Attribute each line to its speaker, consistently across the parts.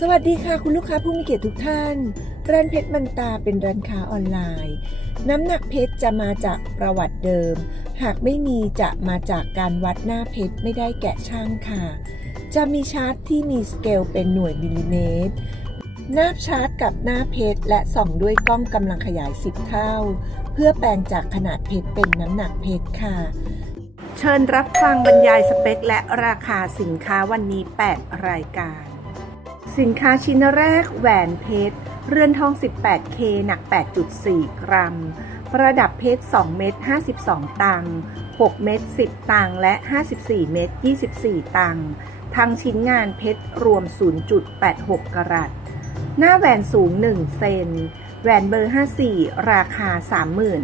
Speaker 1: สวัสดีค่ะคุณลูกค้าผู้มีเกียรติทุกท่าน ร้านเพชรมันตาเป็นร้านค้าออนไลน์ น้ำหนักเพชรจะมาจากประวัติเดิม หากไม่มีจะมาจากการวัดหน้าเพชรไม่ได้แกะช่างค่ะ จะมีชาร์ตที่มีสเกลเป็นหน่วยมิลลิเมตร หน้าชาร์ตกับหน้าเพชรและส่องด้วยกล้องกำลังขยาย 10 เท่า เพื่อแปลงจากขนาดเพชรเป็นน้ำหนักเพชรค่ะเชิญรับฟังบรรยายสเปคและราคาสินค้าวันนี้ 8 รายการ สินค้าชิ้นแรกแหวนเพชร เรือนทอง 18K หนัก 8.4 กรัม ประดับเพชร 2 เม็ด 52 ตังค์ 6 เม็ด 10 ตังค์และ 54 เม็ด 24 ตังค์ทั้งชิ้นงานเพชรรวม 0.86 กรัต หน้าแหวนสูง 1 เซน แหวนเบอร์ 54 ราคา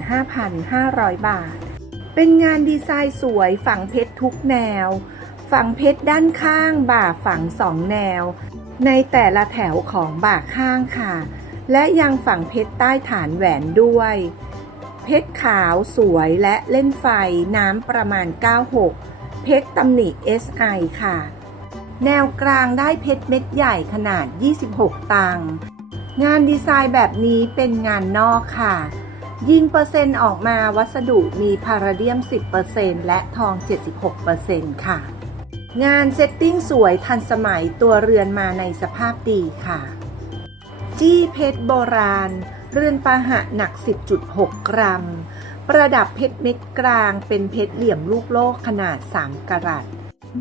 Speaker 1: 35,500 บาท เป็นงานดีไซน์สวยฝังเพชรทุกแนว ฝังเพชรด้านข้างบ่าฝังสองแนว ในแต่ละแถวของบ่าข้างค่ะ และยังฝังเพชรใต้ฐานแหวนด้วย เพชรขาวสวยและเล่นไฟน้ำประมาณ 96 เพชรตำหนิ SI ค่ะ แนวกลางได้เพชรเม็ดใหญ่ขนาด 26 ตังงานดีไซน์แบบนี้เป็นงานนอกค่ะ ยิงเปอร์เซ็นต์ออกมาวัสดุมีพาราเดียม 10%และทอง 76%ค่ะ งานเซตติ้งสวยทันสมัยตัวเรือนมาในสภาพดีค่ะ จี้เพชรโบราณ เรือนปาหะหนัก 10.6 กรัม ประดับเพชรเม็ดกลางเป็นเพชรเหลี่ยมลูกโลกขนาด 3กรัต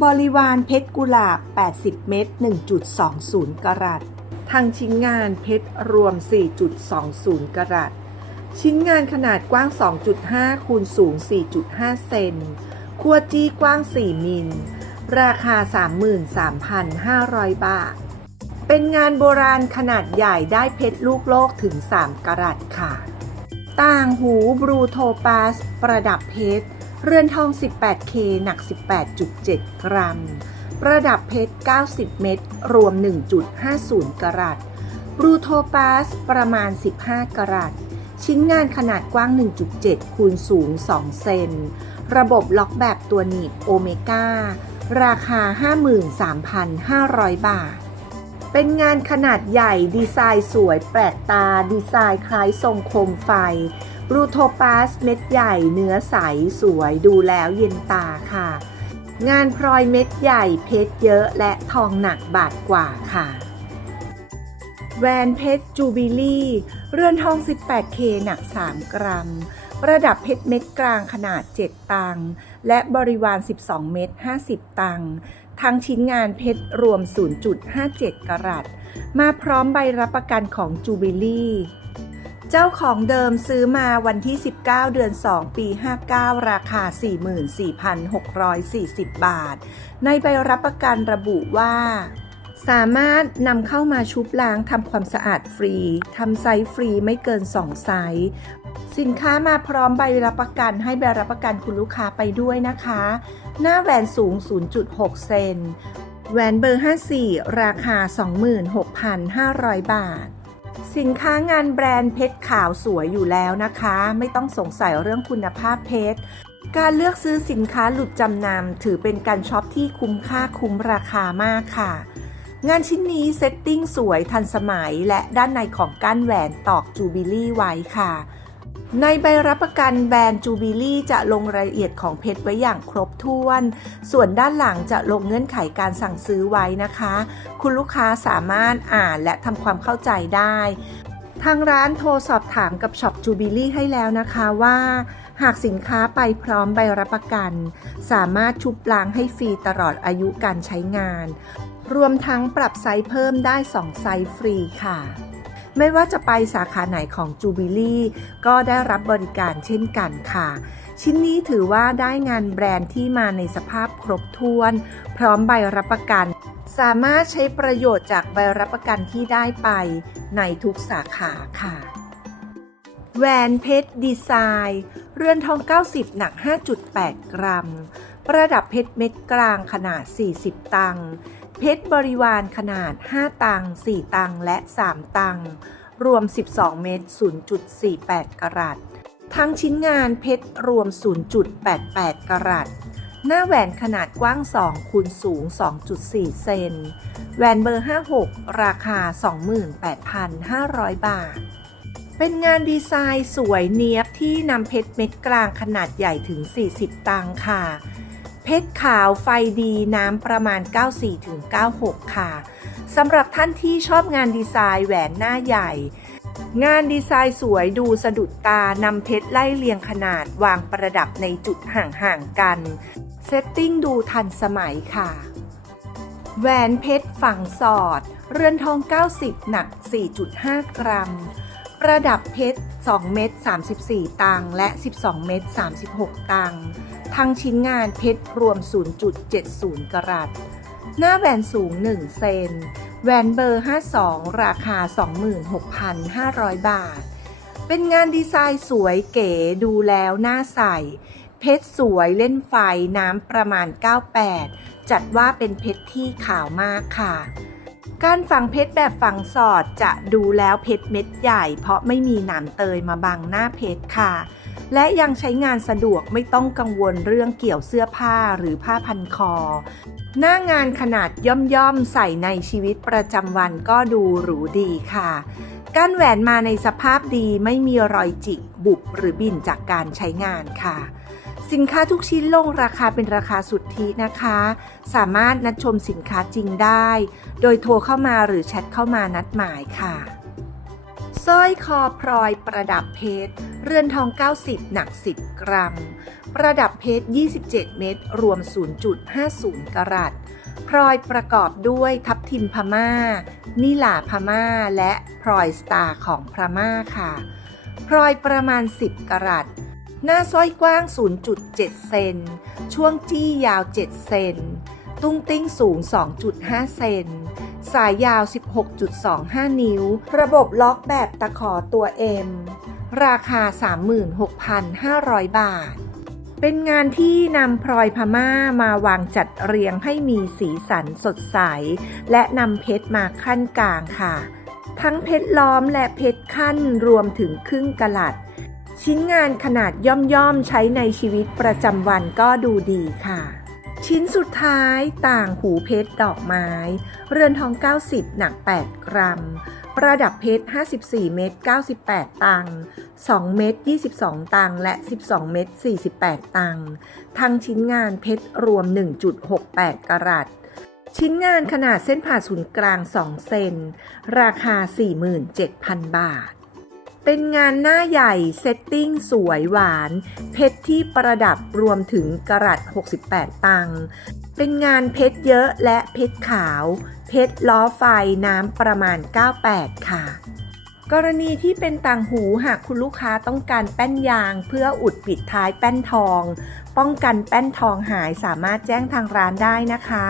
Speaker 1: บริวารเพชรกุหลาบ 80 เม็ด1.20 กรัตทางชิ้นงานเพชรรวม 4.20 กรัตชิ้นงานขนาดกว้าง 2.5 คูณสูง 4.5 เซนขั้วจี้กว้าง 4 มิล ราคา 33,500 บาท เป็นงานโบราณขนาดใหญ่ได้เพชรลูกโลกถึง 3 กรัตค่ะ ต่างหูบลูโทปาส ประดับเพชร เรือนทอง 18K หนัก 18.7 กรัม ประดับเพชร 90 เม็ด รวม 1.50 กรัตบลูโทปาส ประมาณ 15 กรัตชิ้นงานขนาดกว้าง 1.7 คูณสูง 2 เซน ระบบล็อกแบบตัวหนีบโอเมก้า ราคา 53,500 บาท เป็นงานขนาดใหญ่ดีไซน์สวยแปลกตา ดีไซน์คล้ายทรงโคมไฟบลูโทปาสเม็ดใหญ่เนื้อใสสวยดูแล้วเย็นตาค่ะ งานพลอยเม็ดใหญ่เพชรเยอะและทองหนักบาทกว่าค่ะแหวนเพชรจูบิลี่ เรือนทอง 18K หนัก 3 กรัม ประดับเพชรเม็ดกลางขนาด 7 ตังค์และบริวาร 12 เม็ด50 ตังค์ทั้งชิ้นงานเพชรรวม 0.57 กรัตมาพร้อมใบรับประกันของจูบิลี่เจ้าของเดิมซื้อมาวันที่ 19 เดือน 2 ปี 59 ราคา 44,640 บาท ในใบรับประกันระบุว่า สามารถนำเข้ามาชุบล้างทำความสะอาดฟรี ทำไซส์ฟรีไม่เกิน 2 ไซส์ สินค้ามาพร้อมใบรับประกันให้ใบรับประกันคุณลูกค้าไปด้วยนะคะ หน้าแหวนสูง 0.6 เซน แหวนเบอร์ 54 ราคา 26,500 บาท สินค้างานแบรนด์เพชรขาวสวยอยู่แล้วนะคะ ไม่ต้องสงสัยเรื่องคุณภาพเพชร การเลือกซื้อสินค้าหลุดจำนำถือเป็นการช็อปที่คุ้มค่าคุ้มราคามากค่ะงานชิ้นนี้เซตติ้งสวยทันสมัยและด้านในของก้านแหวนตอกจูบิลี่ไว้ค่ะ ในใบรับประกันแบรนด์จูบิลี่จะลงรายละเอียดของเพชรไว้อย่างครบถ้วน ส่วนด้านหลังจะลงเงื่อนไขการสั่งซื้อไว้นะคะ คุณลูกค้าสามารถอ่านและทำความเข้าใจได้ ทางร้านโทรสอบถามกับช็อปจูบิลี่ให้แล้วนะคะว่า หากสินค้าไปพร้อมใบรับประกัน สามารถชุบล้างให้ฟรีตลอดอายุการใช้งาน รวมทั้งปรับไซส์เพิ่มได้ 2 ไซส์ฟรีค่ะ ไม่ว่าจะไปสาขาไหนของจูบิลี่ก็ได้รับบริการเช่นกันค่ะ ชิ้นนี้ถือว่าได้งานแบรนด์ที่มาในสภาพครบถ้วน พร้อมใบรับประกัน สามารถใช้ประโยชน์จากใบรับประกันที่ได้ไปในทุกสาขาค่ะแหวนเพชรดีไซน์ เรือนทอง 90 หนัก 5.8 กรัม ประดับเพชรเม็ดกลางขนาด 40 ตังค์ เพชรบริวารขนาด 5 ตัง 4 ตัง และ 3 ตัง รวม 12 เม็ด0.48 กรัต ทั้งชิ้นงานเพชรรวม 0.88 กรัต หน้าแหวนขนาดกว้าง 2 คูณสูง 2.4 เซน แหวนเบอร์ 56 ราคา 28,500 บาท เป็นงานดีไซน์สวยเนียบที่นำเพชรเม็ดกลางขนาดใหญ่ถึง 40 ตังค่ะ เพชรขาวไฟดีน้ำประมาณ 94-96 ค่ะสำหรับท่านที่ชอบงานดีไซน์แหวนหน้าใหญ่ งานดีไซน์สวยดูสะดุดตานำเพชรไล่เรียงขนาดวางประดับในจุดห่างๆกัน เซตติ้งดูทันสมัยค่ะแหวนเพชรฝังสอด เรือนทอง 90 หนัก 4.5 กรัม ประดับเพชร 2 เม็ด34 ตังค์และ 12 เม็ด36 ตังค์ทั้งชิ้นงานเพชรรวม 0.70 กรัต หน้าแหวนสูง 1 เซน แหวนเบอร์ 52 ราคา 26,500 บาท เป็นงานดีไซน์สวยเก๋ดูแล้วน่าใส่ เพชรสวยเล่นไฟน้ำประมาณ 98 จัดว่าเป็นเพชรที่ขาวมากค่ะ การฝังเพชรแบบฝังสอดจะดูแล้วเพชรเม็ดใหญ่ เพราะไม่มีหนามเตยมาบังหน้าเพชรค่ะ และยังใช้งานสะดวกไม่ต้องกังวลเรื่องเกี่ยวเสื้อผ้าหรือผ้าพันคอ หน้างานขนาดย่อมๆใส่ในชีวิตประจำวันก็ดูหรูดีค่ะก้านแหวนมาในสภาพดีไม่มีรอยจิกบุบหรือบิ่นจากการใช้งานค่ะ สินค้าทุกชิ้นลงราคาเป็นราคาสุทธินะคะ สามารถนัดชมสินค้าจริงได้ โดยโทรเข้ามาหรือแชทเข้ามานัดหมายค่ะสร้อยคอพลอยประดับเพชร เรือนทอง 90 หนัก 10 กรัม ประดับเพชร 27 เม็ดรวม 0.50 กรัตพลอยประกอบด้วยทับทิมพม่า นิลาพม่า และพลอยสตาร์ของพม่าค่ะพลอยประมาณ 10 กรัต หน้าสร้อยกว้าง 0.7 เซน ช่วงจี้ยาว 7 เซน ตุ้งติ้งสูง 2.5 เซน สายยาว 16.25 นิ้ว ระบบล็อกแบบตะขอตัว M ราคา 36,500 บาท เป็นงานที่นำพลอยพม่ามาวางจัดเรียงให้มีสีสันสดใส และนำเพชรมาขั้นกลางค่ะ ทั้งเพชรล้อมและเพชรขั้นรวมถึงครึ่งกะลัด ชิ้นงานขนาดย่อมๆใช้ในชีวิตประจำวันก็ดูดีค่ะ ชิ้นสุดท้ายต่างหูเพชรดอกไม้ เรือนทอง 90 หนัก 8 กรัม ประดับเพชร 54 เม็ด98 ตังค์2เม็ด22 ตังค์และ 12 เม็ด48 ตังค์ทั้งชิ้นงานเพชรรวม 1.68 กรัตชิ้นงานขนาดเส้นผ่าศูนย์กลาง 2 เซน ราคา 47,000 บาท เป็นงานหน้าใหญ่เซตติ้งสวยหวาน เพชรที่ประดับรวมถึงกรัต68 ตัง เป็นงานเพชรเยอะและเพชรขาว เพชรล้อไฟน้ำประมาณ 98 ค่ะกรณีที่เป็นต่างหูหากคุณลูกค้าต้องการแป้นยางเพื่ออุดปิดท้ายแป้นทอง ป้องกันแป้นทองหายสามารถแจ้งทางร้านได้นะคะ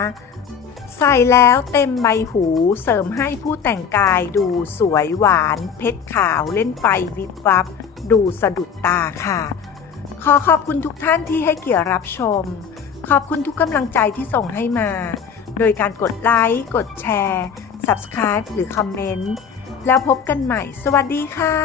Speaker 1: ใส่แล้วเต็มใบหูเสริมให้ผู้แต่งกายดูสวยหวาน เพชรขาวเล่นไฟวิบวับ ดูสะดุดตาค่ะ ขอขอบคุณทุกท่านที่ให้เกียรติรับชม ขอบคุณทุกกำลังใจที่ส่งให้มา โดยการกดไลค์ กดแชร์ Subscribe หรือคอมเมนต์ แล้วพบกันใหม่ สวัสดีค่ะ